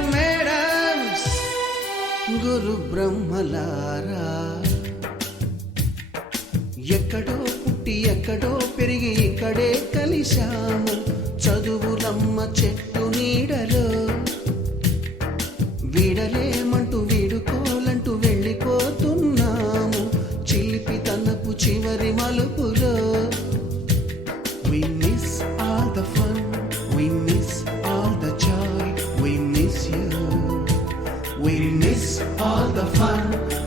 Sir madams గురు బ్రహ్మలారా, ఎక్కడో పుట్టి ఎక్కడో పెరిగి ఇక్కడే కలిశాము చదువులమ్మ చెట్టు నీడలో. వీడలేమంటూ వీడుకోలంటూ వెళ్ళిపోతున్నాము చిలిపి తనపు చివరి మలుపులో. We miss all the fun, we miss all the joy, we miss you. We miss all the fun,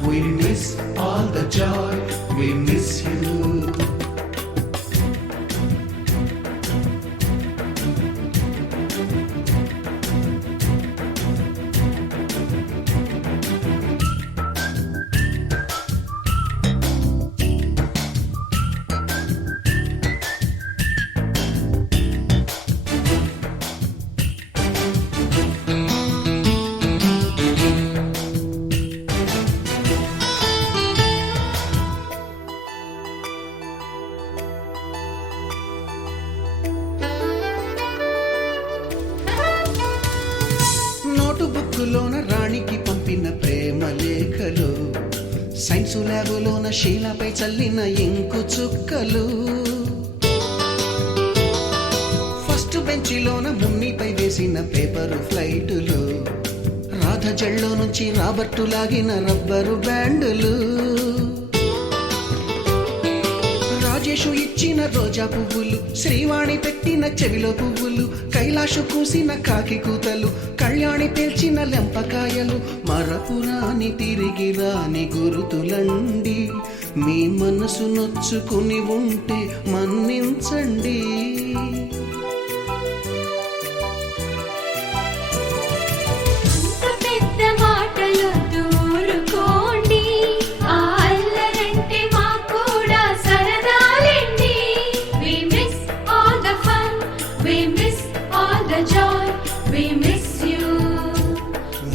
we miss all the joy, we miss you. బుక్కులోన రాణికి పంపిన ప్రేమ లేఖలు, సైన్సు ల్యాబులోన శీలపై చల్లిన ఇంకు చుక్కలు, ఫస్ట్ బెంచిలోన మున్నిపై వేసిన పేపరు ఫ్లైటులు, రాధ జల్లో నుంచి రాబర్టు లాగిన rubber బ్యాండులు, Rajesh ఇచ్చిన రోజా పువ్వులు, శ్రీవాణి పెట్టిన చెవిలో పువ్వులు, కైలాషు కూసిన కాకి కూతలు, కళ్యాణి పేల్చిన లెంపకాయలు, మరపురాని తిరిగి రాని గురుతులండి. మీ మనసు నొచ్చుకుని ఉంటే మన్నించండి.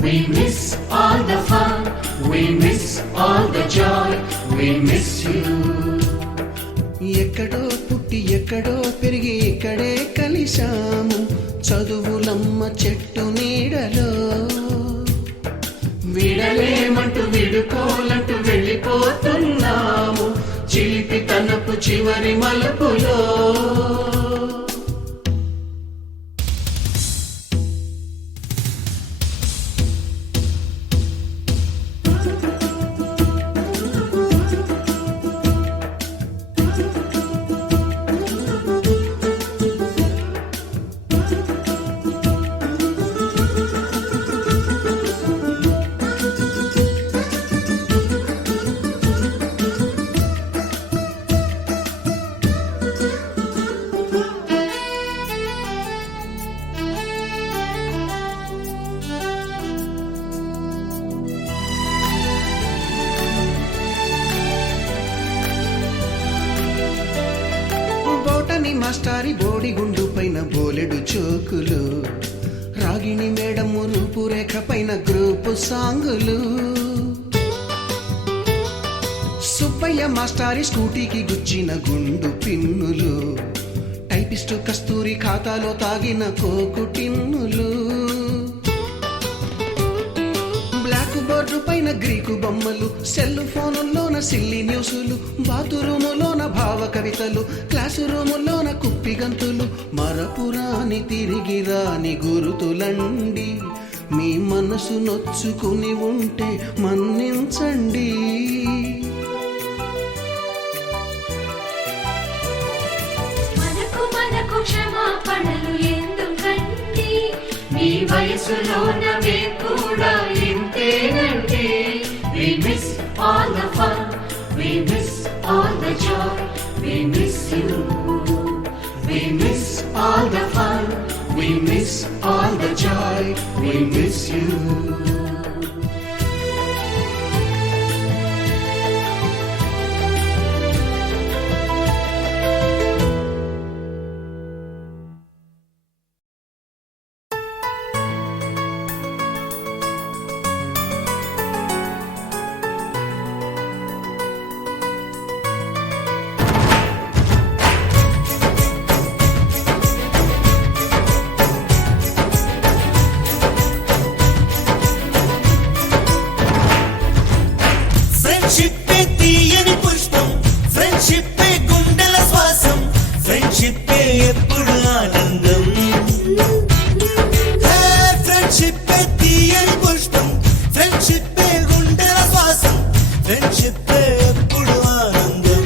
We miss all the fun, we miss all the joy, we miss you. ఎక్కడో పుట్టి ఎక్కడో పెరిగి ఇక్కడే కలిశాము చదువులమ్మ చెట్టు నీడలో. విడలేమంటూ విడుకోలంటూ వెళ్ళిపోతున్నాము చిలిపి తనపు చివరి మలుపులో. మాస్టారి బోడిగుండు పైన బోలెడు చోకులు, రాగిణి మేడము రూపురేఖ పైన గ్రూపు సాంగులు, సుబ్బయ్య మాస్టారి స్కూటీకి గుచ్చిన గుండు పిన్నులు, టైపిస్టు కస్తూరి ఖాతాలో తాగిన కోకు టిన్నులు, బ్లాక్ బోర్డు పైన గ్రీకు బొమ్మలు, సెల్ ఫోనుల్లోన సిల్లి న్యూసులు, బాతురూములోన భావ కవితలు, క్లాసు రూములోన కుప్పి గంతులు, మరపురాని తిరిగి రాని గురుతులండి. మీ మనసు నొచ్చుకుని ఉంటే మన్నించండి. మనకు క్షమాపణలు ఎందుకండి, మీ వయసులోన మేము కూడా ఇంతేనండి. We miss all the fun, we miss all the joy, we miss you. We miss all the fun, we miss all the joy, we miss you. ఆనందం. ఫ్రెండ్షిప్ తీయని పుష్పం, ఫ్రెండ్షిప్ గుండెల శ్వాసం, ఫ్రెండ్షిప్ ఎప్పుడు ఆనందం.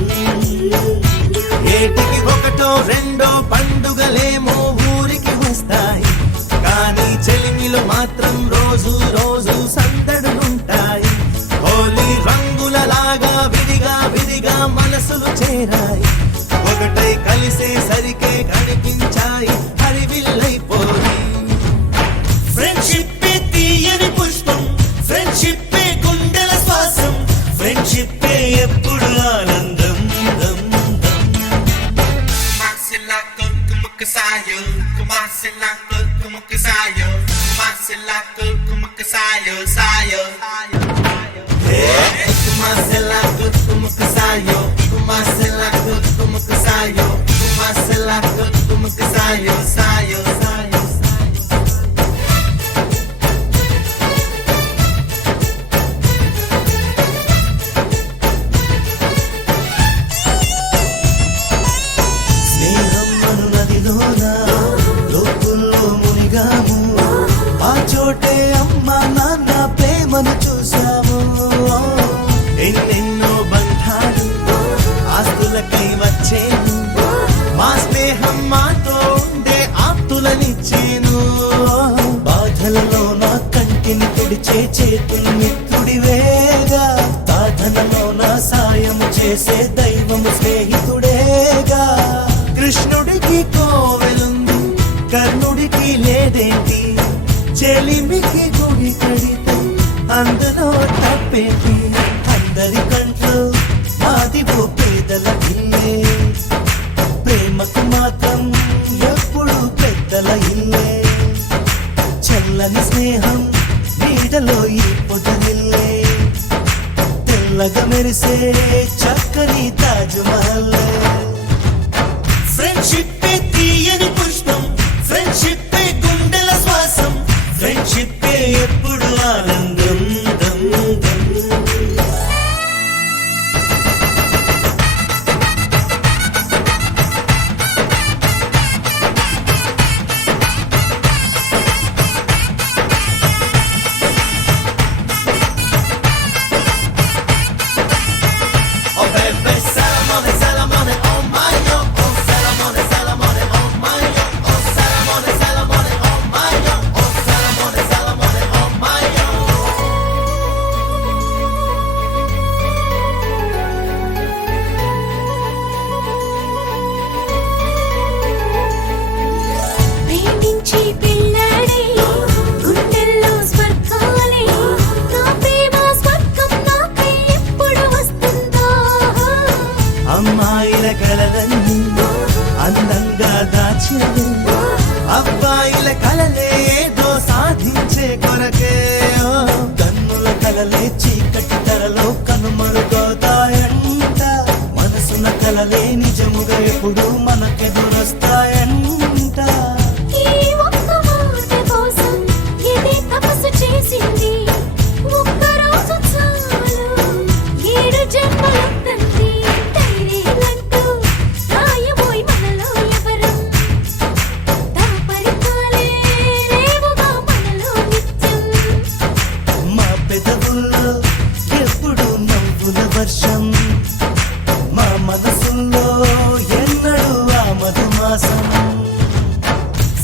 ఏటికి ఒకటో రెండో పండుగలేమో ఊరికి వస్తాయి, కానీ చెలిమిలో మాత్రం రోజు రోజు సందడులుంటాయి. హోలీ రంగులలాగా విడిగా విడిగా మనసులు చేరాయి, ఒకటై కలిసేసరికే కనిపించాయి హరివిల్లైపోయి. ఫ్రెండ్షిప్ తీయని పుష్పం, ఫ్రెండ్షిప్ గుండెల శ్వాసం, ఫ్రెండ్షిప్ ఎప్పుడు ఆనందం. Sayo, kumasilako, kumukasayo, kumasilako, kumukasayo, sayo. Kumasilako, kumukasayo, kumasilako, kumukasayo, kumasilako, kumukasayo, sayo, sayo. చోటే అమ్మ నాన్న ప్రేమను చూసాము, ఎన్నెన్నో బంధాలు ఆస్తులకై వచ్చేను, మా స్నేహం మాతో ఉండే ఆప్తులనిచ్చేను. బాధలలో నా కంటిని తుడిచే చేతులు మిత్రుడివేగా, సాధనలో నా సాయం చేసే దైవము స్నేహితుడేగా. కృష్ణుడికి కోవెలుంది, కర్ణుడికి లేదేంటి, చెలిమికి గుడి కడితే అందులో తప్పేంటి. అందరి కంట్లో మాదివో పేదల ఇల్లే, ప్రేమకు మాత్రం ఎప్పుడు పెద్దల ఇల్లే. చల్లని స్నేహం నీడలో ఈ పొదరిల్లే, తెల్లగా మెరిసే చక్కని తాజ్మహల్. ఫ్రెండ్షిప్ తీయని పుష్పం, ఫ్రెండ్షిప్ గుండెల శ్వాసం, ఫ్రెండ్షిప్ ఎప్పుడు ఆనందం. అమ్మాయిల కలలన్నీ అందంగా దాచేది, అబ్బాయిల కలలే ఏదో సాధించే కొరకే. కన్నుల కలలే చీకటి తెరలో కనుమరుగవుతాయంట, మనసున కలలే నిజముగా ఎప్పుడు మనకెదురొస్తాయంట. ఎప్పుడు నవ్వుల వర్షం, మా మనసుల్లో ఎన్నడూ ఆ మధుమాసం.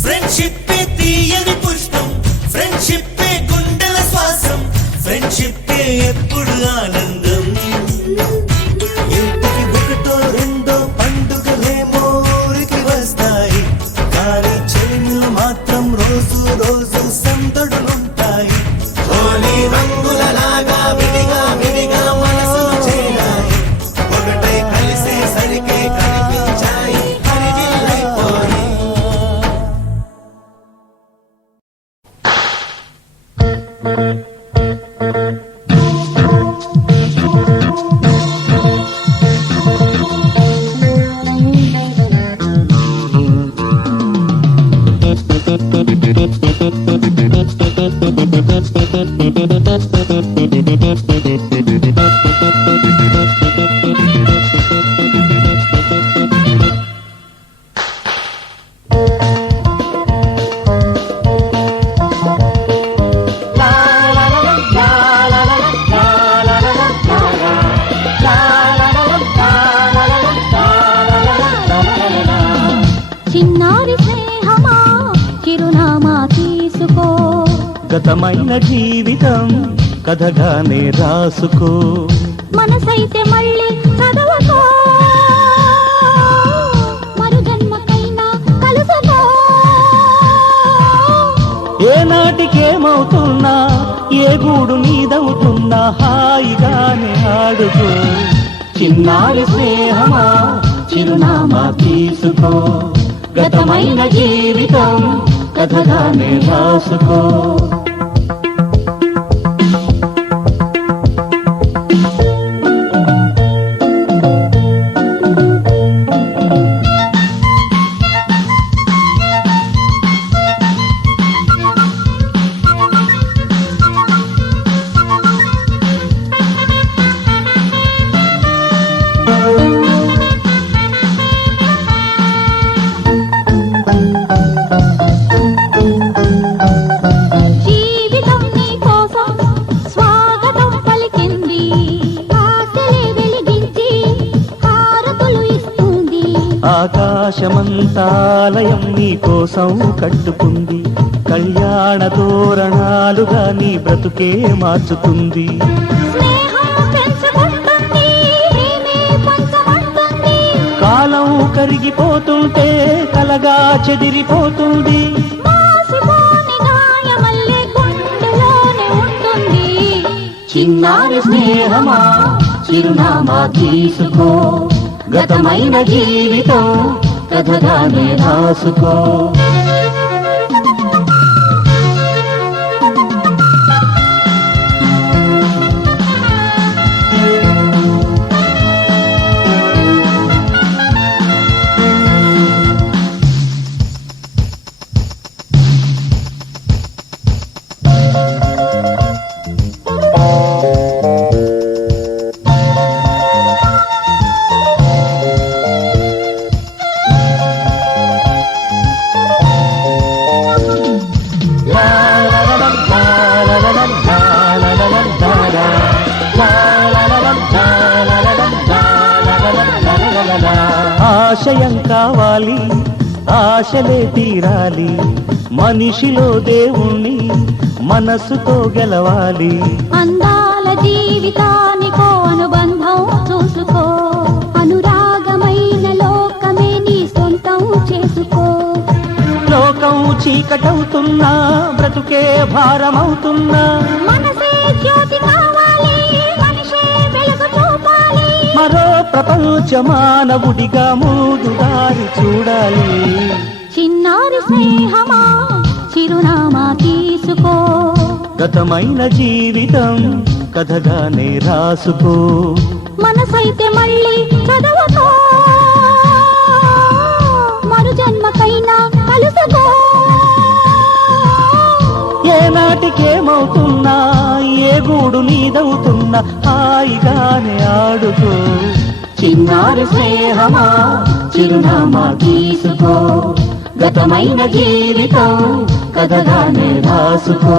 ఫ్రెండ్షిప్ తీయని పుష్పం, ఫ్రెండ్షిప్ గుండెల శ్వాసం, ఫ్రెండ్షిప్ ఎప్పుడు ఆనందం. ఇంటికి ఒకటో రెండో పండుగలేమో ఊరికి వస్తాయి, కానీ చెలిమిలో మాత్రం రోజు రోజు సందడులుంటాయి. హోలీ రంగులలాగా విడిగా విడిగా మనసులు చేరాయి, ఒకటై కలిసేసరికే కనిపించాయి హరివిల్లైపోయి. స్నేహమా చిరునామా తీసుకో, గతమైన జీవితం కథగానే రాసుకో, మనసైతే మళ్ళీ చదవకో, మరు జన్మకైనా కలుసుకో. ఏనాటికేమవుతున్నా ఏ గూడు నీదవుతున్నా హాయిగానే ఆడుకో, చిన్నారి స్నేహమా చిరునామా తీసుకో, గతమైన జీవితం కథగానే రాసుకో. జీవితం నీ కోసం స్వాగతం పలికింది, ఆశలే వెలిగించి హారతులు ఇస్తుంది. ఆకాశమంతాలయం నీ కోసం కట్టుకుంది, కళ్యాణ తోరణాలుగా నీ బ్రతుకే మార్చుతుంది. స్నేహం పెంచుకుంటుంది, ప్రేమే పంచమంటుంది. కాలం కరిగిపోతుంటే కలగా చెదిరిపోతుంది, మాసిపోని గాయమల్లే గుండెలోనే ఉంటుంది. చిన్నారి స్నేహమా చిరునామా తీసుకో, గతమైన జీవితం కథగానే రాసుకో. ఆశయం కావాలి ఆశలే తీరాలి, మనిషిలో దేవుణ్ణి మనసుతో గెలవాలి. అందాల జీవితానికో అనుబంధం చూసుకో, అనురాగమైన లోకమే నీ సొంతం చేసుకో. లోకం చీకటవుతున్నా బ్రతుకే భారమవుతున్నా, మనసే జ్యోతి కావాలి, మనిషే వెలుగు చూపాలి. మరో ప్రపంచ మానవుడిగా ముందు దారి చూడాలి. చిన్నారి స్నేహమా చిరునామా తీసుకో, గతమైన జీవితం కథగానే రాసుకో, మనసైతే మళ్ళీ చదవకో, మరు జన్మకైనా కలుసుకో. ఏనాటికేమవుతున్నా ఏ గూడు నీదవుతున్నా హాయిగానే ఆడుకో, చిన్నారి స్నేహమా చిరునామా తీసుకో, గతమైన జీవితం కథగానే రాసుకో.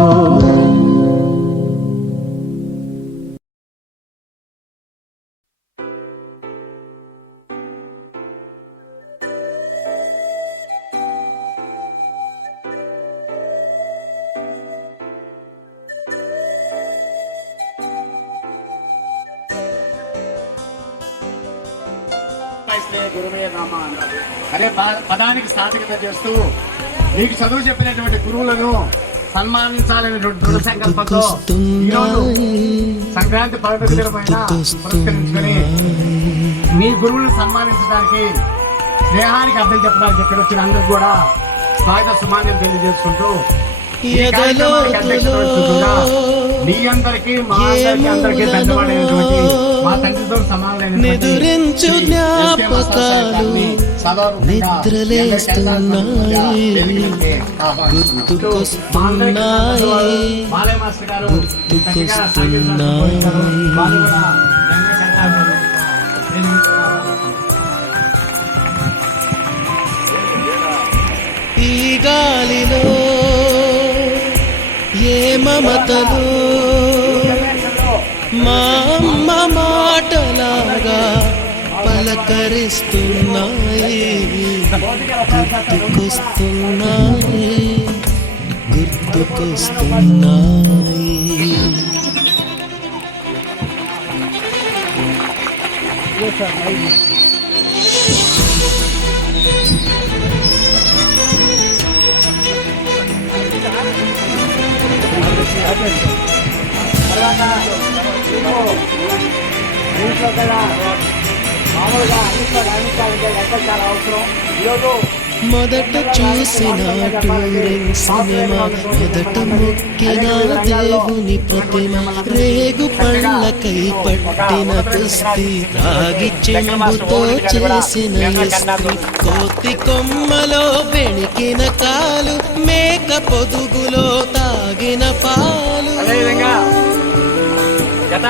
గురువే నామ అన్నాడు. అదే పదానికి సాధకత చేస్తూ మీకు చదువు చెప్పినటువంటి గురువులను సన్మానించాలనేటువంటి దృఢ సంకల్పంతో ఈరోజు సంక్రాంతి పర్వదిన దినమైన పురస్కరించుకొని మీ గురువులను సన్మానించడానికి స్నేహానికి అర్థం చెప్పడానికి ఇక్కడ వచ్చిన అందరూ కూడా స్వాగత సుమాన్యం తెలియజేసుకుంటూ ఈ కార్యక్రమానికి అధ్యక్షత వహిస్తుండగా మీ అందరికీ మా అందరికీ పెద్దవాడైనటువంటి మా తండ్రితో నిదురించు జ్ఞాపకాలు నిద్రలేస్తున్నాయి, గుర్తుకొస్తున్నాయి, ఈ గాలిలో ఏ మమతలు మా అమ్మ మాటలాగా పలక పలకరిస్తున్నాయి, గుర్తుకొస్తున్నాయి, గుర్తుకొస్తున్నాయి. మొదట చూసిన టూరింగ్ సినిమా, మొదట మొక్కిన దేవుని ప్రతిమ, రేగు పళ్ళకై పట్టిన కుస్తీ, రాగి చెంబుతో చేసిన ఇస్త్రీ, కోతి కొమ్మలో బెణికిన కాలు, మేక పొదుగులో తాగిన పాలు, గత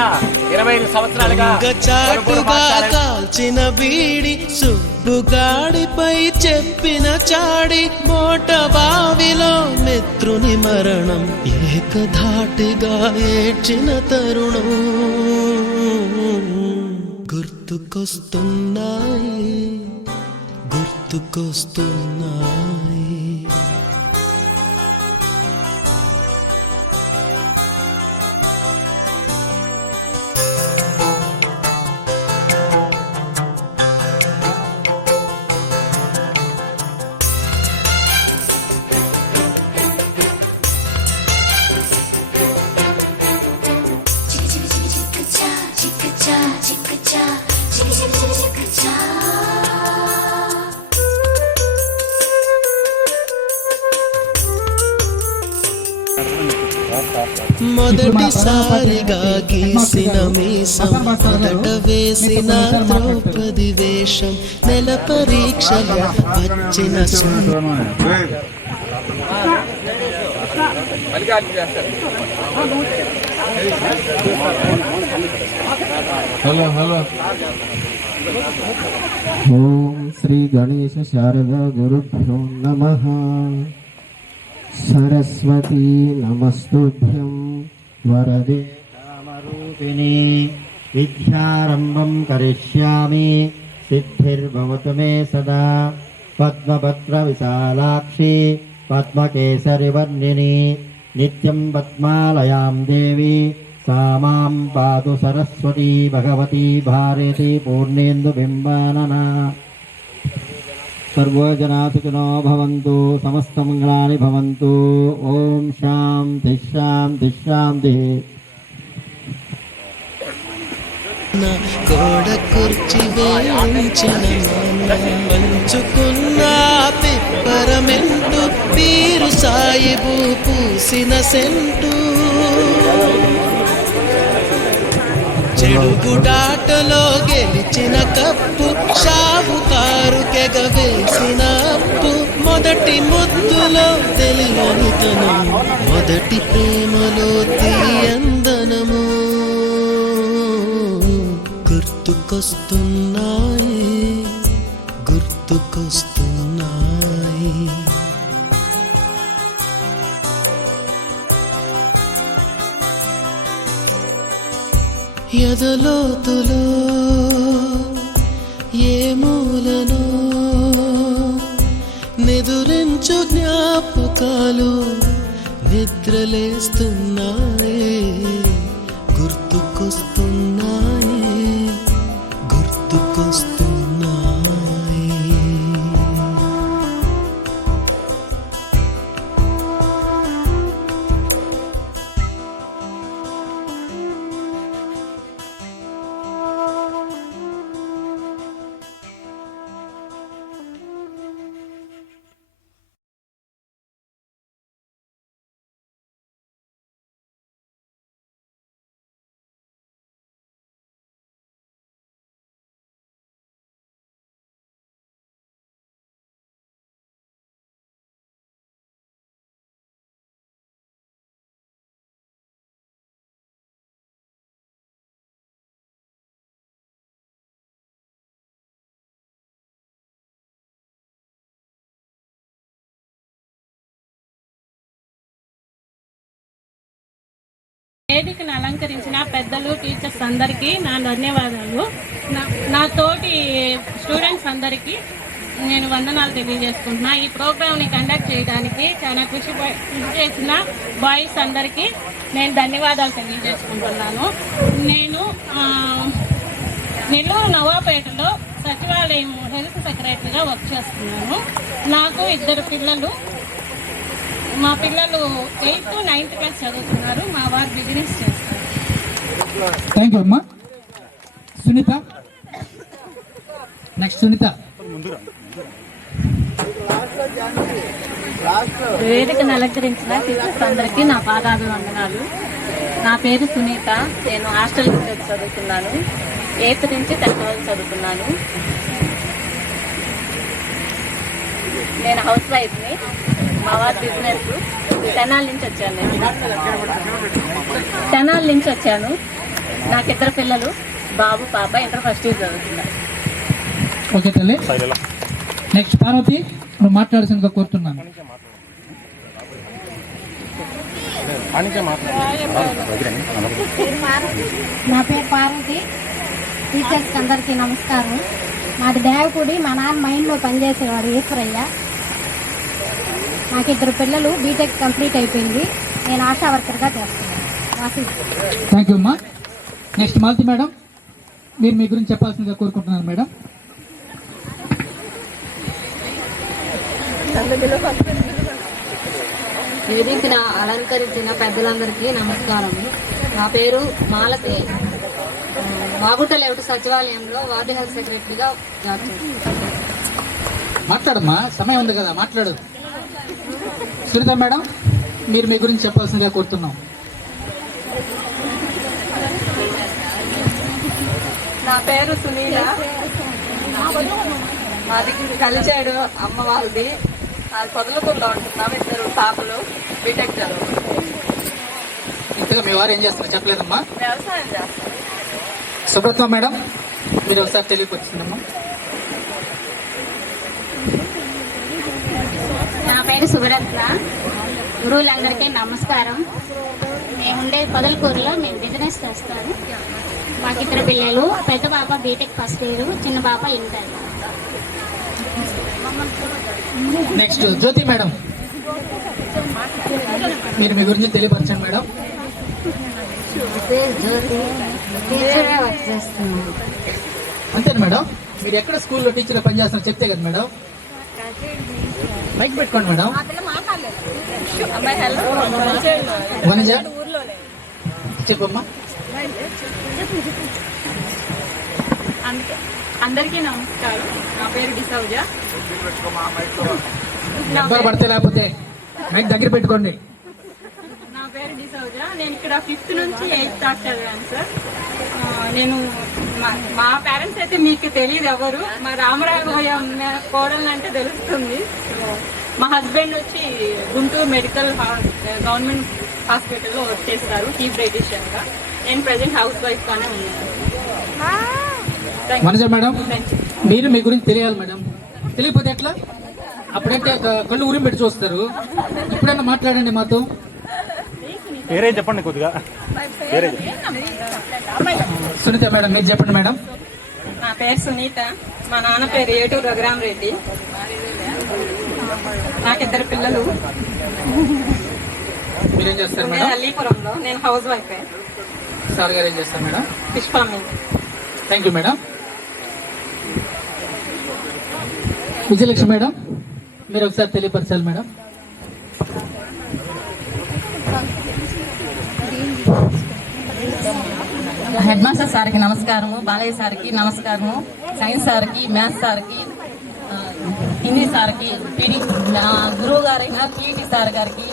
25 సంవత్సరాలుగా చాటుగా కాల్చిన బీడి, సుబ్బుగాడిపై చెప్పిన చాడి, మోట బావిలో మిత్రుని మరణం, ఏకధాటిగా ఏడ్చిన తరుణం గుర్తుకొస్తున్నాయి, గుర్తుకొస్తున్నాయి. మొదటిసారిగా గీసిన మీసం, మొదట వేసిన ద్రౌపది వేషం, నెల పరీక్షలు వచ్చిన ఓం శ్రీ గణేశ శారద గురుభ్యో నమః. సరస్వతీ నమస్తుభ్యం వరదే కామరూపిణి, విద్యారంభం కరిష్యామి సిద్ధిర్భవతు మే సదా. పద్మపత్ర విశాలాక్షి పద్మకేసరి వర్ణిని, నిత్యం పద్మాలయాం దేవి सा मां पातु सरस्वती भगवती भारती पूर्णेन्दु बिम्बानना. सर्वे जनाः सुखिनो भवन्तु, समस्तमङ्गलानि भवन्तु. ॐ शान्ति शान्ति शान्तिः. గోడ కుర్చి వేయించిన పంచుకున్న పిప్పరమెంటు, పీరు సాయిబు పూసిన సెంటు, చెడుగుడాటలో గెలిచిన కప్పు, షావుకారు కెగవేసిన అప్పు, మొదటి ముద్దులో తెలియనితనం, మొదటి ప్రేమలో తీయందనము గుర్తుకొస్తున్నాయి, గుర్తుకొస్తున్నాయి. ఎదలోతులో ఏ మూలను నిదురించు జ్ఞాపకాలు నిద్రలేస్తున్నాయి, గుర్తుకొస్తున్నాయి, గుర్తుకొస్తున్నాయి. వేదికను అలంకరించిన పెద్దలు, టీచర్స్ అందరికీ నా ధన్యవాదాలు. నా తోటి స్టూడెంట్స్ అందరికీ నేను వందనాలు తెలియజేసుకుంటున్నా. ఈ ప్రోగ్రామ్ని కండక్ట్ చేయడానికి చాలా కృషి చేసిన బాయ్స్ అందరికీ నేను ధన్యవాదాలు తెలియజేసుకుంటున్నాను. నేను నెల్లూరు నవాపేటలో సచివాలయం హెల్త్ సెక్రటరీగా వర్క్ చేస్తున్నాను. నాకు 2 పిల్లలు. మా పిల్లలు 8th, 9th క్లాస్ చదువుతున్నారు. మా వారు బిజినెస్ చేస్తారు. థ్యాంక్ యూ అమ్మా. సునీత నెక్స్ట్. సునీత. వేదికను అలంకరించిన టీచర్స్ అందరికీ నా పాదాభివందనాలు. నా పేరు సునీత. నేను హాస్టల్ నుంచి చదువుతున్నాను. 8th నుంచి 10th వరకు చదువుతున్నాను. నేను హౌస్ వైఫ్ని. మా వారి బిజినెస్. తెనాలి నుంచి వచ్చాను. నాకు 2 పిల్లలు, బాబు, పాప. ఇంటర్ ఫస్ట్ ఇయర్ చదువుతున్నారు. ఓకే తల్లి. నెక్స్ట్ పార్వతి, నువ్వు మాట్లాడాల్సిందిగా కోరుతున్నాను. నా పేరు పార్వతి. టీచర్స్ అందరికీ నమస్కారం. మాది దేవకుడి. మా నాన్న మైండ్లో పనిచేసేవాడు ఈశ్వరయ్య. నాకు 2 పిల్లలు. బీటెక్ కంప్లీట్ అయిపోయింది. నేను ఆశా వర్కర్గా చేస్తున్నాను. థ్యాంక్ యూ అమ్మా. నెక్స్ట్ మాలతి మేడం, మీరు మీ గురించి చెప్పాల్సిందిగా కోరుకుంటున్నాను మేడం. వేదికను అలంకరించిన పెద్దలందరికీ నమస్కారం. నా పేరు మాలతి. వాగుట లేఅవుట్ సచివాలయంలో వార్డు హెల్త్ సెక్రటరీగా జాబ్ చేస్తున్నాను. మాట్లాడమ్మా, సమయం ఉంది కదా, మాట్లాడు. సునీత మేడం, మీరు మీ గురించి చెప్పాల్సిందిగా కోరుతున్నాం. నా పేరు సునీల. మాది కలిచాడు అమ్మ వాళ్ళది. పొదలకూరులో ఉంటున్నాం. 2 పాపలు బీటెక్ చదువుతున్నారు. ఇంతగా మీ వారు ఏం చేస్తున్నారు చెప్పలేదమ్మా. వ్యవసాయం చేస్తారు. సుబ్రత్మ మేడం, మీరు ఒకసారి తెలియపరుస్తుందమ్మా. నా పేరు సుబ్రత్న. గురువులందరికీ నమస్కారం. మేముండే పొదలకూరులో మేము బిజినెస్ చేస్తాము. మాకు 2 పిల్లలు. పెద్ద పాప బీటెక్ ఫస్ట్ ఇయర్, చిన్న పాప ఇంటర్. నెక్స్ట్ జ్యోతి మేడం, మీరు మీ గురించి తెలియపరచండి మేడం. టీచర్గా వర్క్ చేస్తున్నాను. అంతేనా మేడం? మీరు ఎక్కడ స్కూల్లో టీచర్గా పనిచేస్తున్నారు చెప్తే కదా మేడం. మైక్ పెట్టుకోండి మేడం. వనజ చెప్పమ్మా. అందరికీ నమస్కారం. నా పేరు డిసౌజ. నెంబర్ పడితే లేకపోతే మైక్ దగ్గర పెట్టుకోండి. నా పేరు డిసౌజ. నేను ఇక్కడ 5th నుంచి 8th దాకా చదివాను సార్. నేను మా పేరెంట్స్ అయితే మీకు తెలియదు ఎవరు. మా రామరాఘవయ్య కోడలు అంటే తెలుస్తుంది. మా హస్బెండ్ వచ్చి గుంటూరు మెడికల్ గవర్నమెంట్ హాస్పిటల్లో వర్క్ చేస్తారు చీఫ్ డైటీషియన్గా. నేను ప్రజెంట్ హౌస్ వైఫ్గానే ఉన్నాను. వనజ మేడం, మీరు మీ గురించి తెలియాలి మేడం. తెలియకపోతే ఎట్లా? అప్పుడంటే కళ్ళు ఊరిం పెట్టి చూస్తారు. ఇప్పుడైనా మాట్లాడండి మాతో. పేరే చెప్పండి కొద్దిగా. సునీత మేడం, మీరు చెప్పండి మేడం. నా పేరు సునీత. మా నాన్న పేరు ఏటూరు రఘురామ్ రెడ్డి. నాకు 2 పిల్లలు. మీరేం చేస్తారు మేడం? అల్లీపురంలో. నేను హౌస్ వైఫ్. సార్ గారు ఏం చేస్తారు madam? Fish farming. Thank you madam. Vijayalakshmi madam, మీరు ఒకసారి తెలియపరచాలి మేడం. హెడ్ మాస్టర్ సార్కి నమస్కారము, బాలయ్య సార్కి నమస్కారము, సైన్స్ సార్కి, మ్యాథ్స్ సార్కి, హిందీ సార్కి, గురువు గారైన పీఈటీ సార్ గారికి,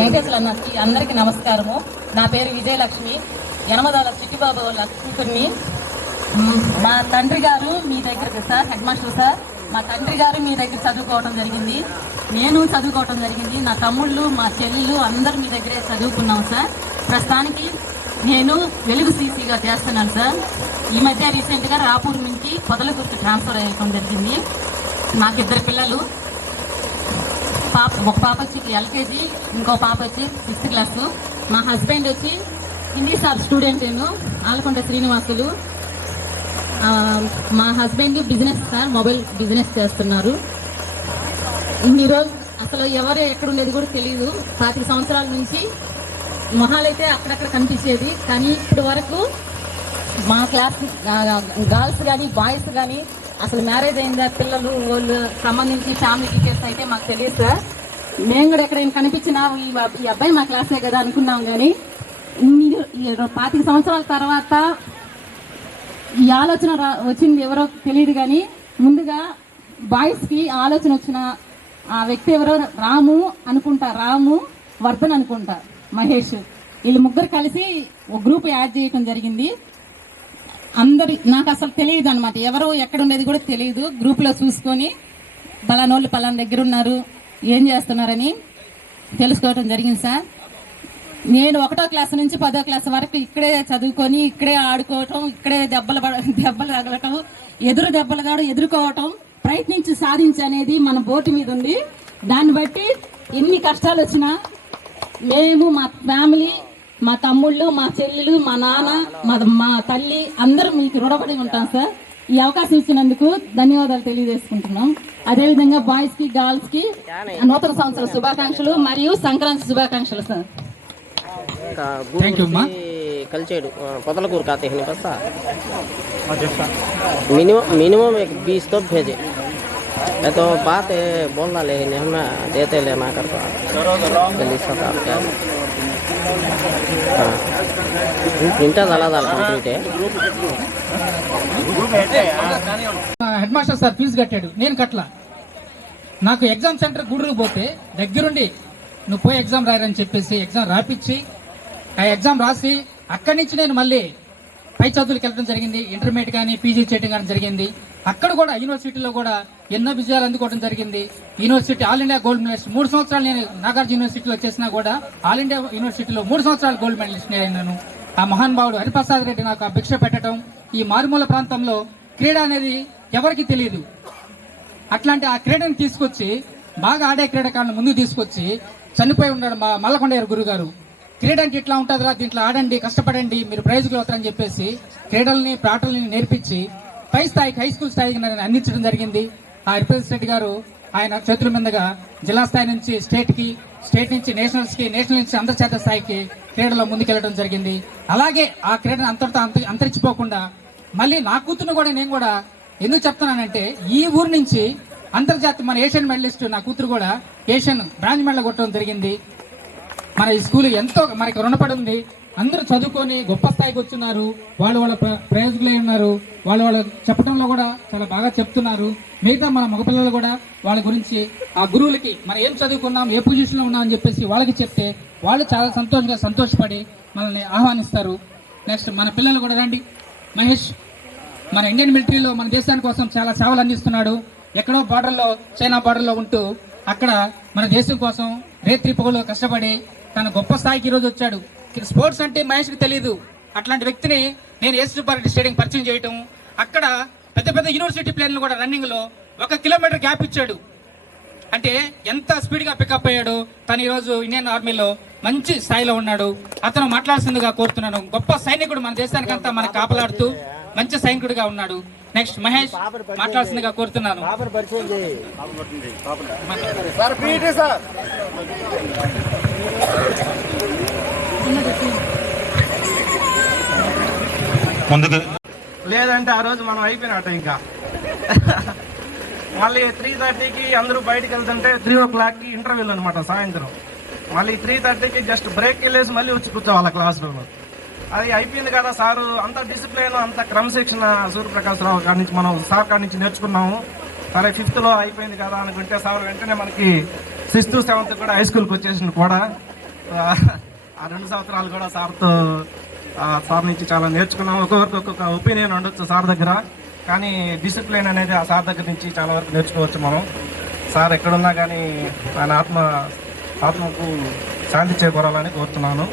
వెంకటేశ్వర అన్నకి అందరికీ నమస్కారము. నా పేరు విజయలక్ష్మి. యనమదాల చిట్టిబాబు వాళ్ళ కూతుర్ని. మా తండ్రి గారు మీ దగ్గర సార్, హెడ్ మాస్టర్ సార్, మా తండ్రి గారు మీ దగ్గర చదువుకోవడం జరిగింది. నేను చదువుకోవడం జరిగింది. నా తమ్ముళ్ళు, మా చెల్లెళ్ళు అందరూ మీ దగ్గరే చదువుకున్నాం సార్. ప్రస్తుతానికి నేను వెలుగు సీసీగా చేస్తున్నాను సార్. ఈ మధ్య రీసెంట్గా రాపూర్ నుంచి పొదలకూరుకు ట్రాన్స్ఫర్ అయ్యడం జరిగింది. నాకు 2 పిల్లలు. ఒక పాప వచ్చి LKG, ఇంకో పాప వచ్చి 6th క్లాసు. మా హస్బెండ్ వచ్చి హిందీ సార్ స్టూడెంట్ నేను ఆలకొండ శ్రీనివాసులు. మా husband business sir, mobile business చేస్తున్నారు. ఇన్ని రోజులు అసలు ఎవరు ఎక్కడ ఉండేది కూడా తెలియదు. 25 సంవత్సరాల నుంచి మొహాలైతే అక్కడక్కడ కనిపించేది, కానీ ఇప్పటి వరకు మా క్లాస్ గర్ల్స్ కానీ బాయ్స్ కానీ అసలు మ్యారేజ్ అయిందా, పిల్లలు వాళ్ళు సంబంధించి ఫ్యామిలీ డీటెయిల్స్ అయితే మాకు తెలియదు సార్. మేము కూడా ఎక్కడైనా కనిపించినా ఈ అబ్బాయి మా క్లాసే కదా అనుకున్నాం, కానీ 25 సంవత్సరాల తర్వాత ఈ ఆలోచన వచ్చింది ఎవరో తెలియదు. కానీ ముందుగా బాయ్స్కి ఆలోచన వచ్చిన ఆ వ్యక్తి ఎవరో రాము అనుకుంటా, రాము వర్ధన్ అనుకుంటా, మహేష్, వీళ్ళు ముగ్గురు కలిసి ఒక గ్రూప్ యాడ్ చేయటం జరిగింది. నాకు అసలు తెలియదు అనమాట, ఎవరు ఎక్కడ ఉండేది కూడా తెలియదు. గ్రూప్లో చూసుకొని పలానోళ్ళు పలానా దగ్గర ఉన్నారు, ఏం చేస్తున్నారని తెలుసుకోవటం జరిగింది సార్. నేను 1వ క్లాస్ నుంచి 10వ క్లాస్ వరకు ఇక్కడే చదువుకొని, ఇక్కడే ఆడుకోవటం, ఇక్కడే దెబ్బలు తగలటం, ఎదురు దెబ్బలు ఎదుర్కోవటం, ప్రయత్నించి సాధించనేది మన బోర్డు మీద ఉంది. దాన్ని బట్టి ఎన్ని కష్టాలు వచ్చినా మేము, మా ఫ్యామిలీ, మా తమ్ముళ్ళు, మా చెల్లెలు, మా నాన్న, మా తల్లి అందరూ మీకు రుణపడి ఉంటాం సార్. ఈ అవకాశం ఇచ్చినందుకు ధన్యవాదాలు తెలియజేసుకుంటున్నాం. అదేవిధంగా బాయ్స్ కి గర్ల్స్ కి నూతన సంవత్సర శుభాకాంక్షలు మరియు సంక్రాంతి శుభాకాంక్షలు సార్. कलचेड़ पतलकूर खाते हैं बस मिनिमम एक 20 तो भेजे। मैं तो बात है बोलना, लेकिन हम देते लेना कर जल्दी से क्या प्रिंटर डाला कंप्लीट है. హెడ్ మాస్టర్ సార్ ఫీజు కట్టాడు, నేను కట్టలా. నాకు ఎగ్జామ్ సెంటర్ గూడూరు పోతే దగ్గరుండి నువ్వు పోయి ఎగ్జామ్ రాయరని చెప్పేసి ఎగ్జామ్ రాపిచ్చి, ఆ ఎగ్జామ్ రాసి అక్కడి నుంచి నేను మళ్ళీ పై చదువులకు వెళ్ళడం జరిగింది. ఇంటర్మీడియట్ కానీ పీజీ చేయడం కానీ జరిగింది. అక్కడ కూడా యూనివర్సిటీలో కూడా ఎన్నో విజయాలు అందుకోవడం జరిగింది. University all India gold medalist 3 సంవత్సరాలు నేను నాగార్జున యూనివర్సిటీలో చేసినా కూడా ఆల్ ఇండియా యూనివర్సిటీలో 3 సంవత్సరాలు గోల్డ్ మెడలిస్ట్ నేను. ఆ మహానుభావుడు హరిప్రసాద్ రెడ్డి నాకు ఆ భిక్ష పెట్టడం, ఈ మారుమూల ప్రాంతంలో క్రీడ అనేది ఎవరికి తెలియదు. అట్లాంటి ఆ క్రీడను తీసుకొచ్చి, బాగా ఆడే క్రీడాకారులను ముందుకు తీసుకొచ్చి, చనిపోయి ఉన్నాడు మా మల్లకొండయ్య గురువు గారు. క్రీడ అంటే ఇట్లా ఉంటుందిరా, దీంట్లో ఆడండి, కష్టపడండి, మీరు ప్రైజ్కి అవుతారని చెప్పేసి క్రీడల్ని పాటల్ని నేర్పించి పై స్థాయికి, హై స్కూల్ స్థాయికి నన్ను అందించడం జరిగింది. ఆ హరిప్రసాద్ రెడ్డి గారు ఆయన చేతుల మీదుగా జిల్లా స్థాయి నుంచి స్టేట్ నుంచి నేషనల్ నుంచి అంతర్జాతీయ స్థాయికి క్రీడలో ముందుకెళ్లడం జరిగింది. అలాగే ఆ క్రీడను అంతరించిపోకుండా మళ్ళీ నా కూతురును కూడా నేను కూడా ఎందుకు చెప్తున్నానంటే, ఈ ఊరు నుంచి అంతర్జాతీయ మన ఏషియన్ మెడలిస్ట్ నా కూతురు కూడా ఏషియన్ బ్రాంజ్ మెడల్ కొట్టడం జరిగింది. మన ఈ స్కూల్ ఎంతో మనకి రుణపడి ఉంది. అందరూ చదువుకొని గొప్ప స్థాయికి వచ్చున్నారు. వాళ్ళ ప్రయోజకులై ఉన్నారు. వాళ్ళ చెప్పడంలో కూడా చాలా బాగా చెప్తున్నారు. మిగతా మన మగపిల్లలు కూడా వాళ్ళ గురించి, ఆ గురువులకి మనం ఏం చదువుకున్నాం, ఏ పొజిషన్లో ఉన్నాం అని చెప్పేసి వాళ్ళకి చెప్తే వాళ్ళు చాలా సంతోషపడి మనల్ని ఆహ్వానిస్తారు. నెక్స్ట్ మన పిల్లలు కూడా రండి. మహేష్ మన ఇండియన్ మిలిటరీలో మన దేశాని కోసం చాలా సేవలు అందిస్తున్నాడు. ఎక్కడో బార్డర్లో, చైనా బార్డర్లో ఉంటూ అక్కడ మన దేశం కోసం రేత్రి పగలు కష్టపడి తన గొప్ప స్థాయికి ఈరోజు వచ్చాడు. స్పోర్ట్స్ అంటే మహేష్కి తెలియదు. అట్లాంటి వ్యక్తిని నేను ఏసీ పార్టీ స్టేడియం పరిచయం చేయటం, అక్కడ పెద్ద పెద్ద యూనివర్సిటీ ప్లేన్లు కూడా రన్నింగ్లో 1 కిలోమీటర్ గ్యాప్ ఇచ్చాడు. అంటే ఎంత స్పీడ్గా పికప్ అయ్యాడు. తను ఈరోజు ఇండియన్ ఆర్మీలో మంచి స్థాయిలో ఉన్నాడు. అతను మాట్లాడాల్సిందిగా కోరుతున్నాను. గొప్ప సైనికుడు, మన దేశానికంతా మనకు కాపలాడుతూ మంచి సైనికుడిగా ఉన్నాడు. నెక్స్ట్ మహేష్ మాట్లాడాల్సిందిగా కోరుతున్నాను. లేదంటే ఆ రోజు మనం అయిపోయినట్టు. ఇంకా మళ్ళీ 3:30కి అందరూ బయటకు వెళ్తుంటే 3 o'clockకి ఇంటర్వ్యూలు అనమాట సాయంత్రం. మళ్ళీ 3:30కి జస్ట్ బ్రేక్ వెళ్ళేసి మళ్ళీ వచ్చి కూర్చోవాలి క్లాస్ రూమ్లో. అది అయిపోయింది కదా సారు, అంత డిసిప్లిన్, అంత క్రమశిక్షణ సూర్యప్రకాశ్ రావు కాడి నుంచి మనం సార్ కాడి నుంచి నేర్చుకున్నాము. సరే 5th లో అయిపోయింది కదా అనుకుంటే సార్ వెంటనే మనకి 6th, 7th కూడా హై స్కూల్కి వచ్చేసింది కూడా. ఆ 2 సంవత్సరాలు కూడా సార్ నుంచి చాలా నేర్చుకున్నాం. ఒక్కొక్కరికి ఒక్కొక్క ఒపీనియన్ ఉండొచ్చు సార్ దగ్గర, కానీ డిసిప్లిన్ అనేది ఆ సార్ దగ్గర నుంచి చాలా వరకు నేర్చుకోవచ్చు మనం. సార్ ఎక్కడున్నా కానీ ఆయన ఆత్మకు శాంతి చేకూరాలని కోరుతున్నాను.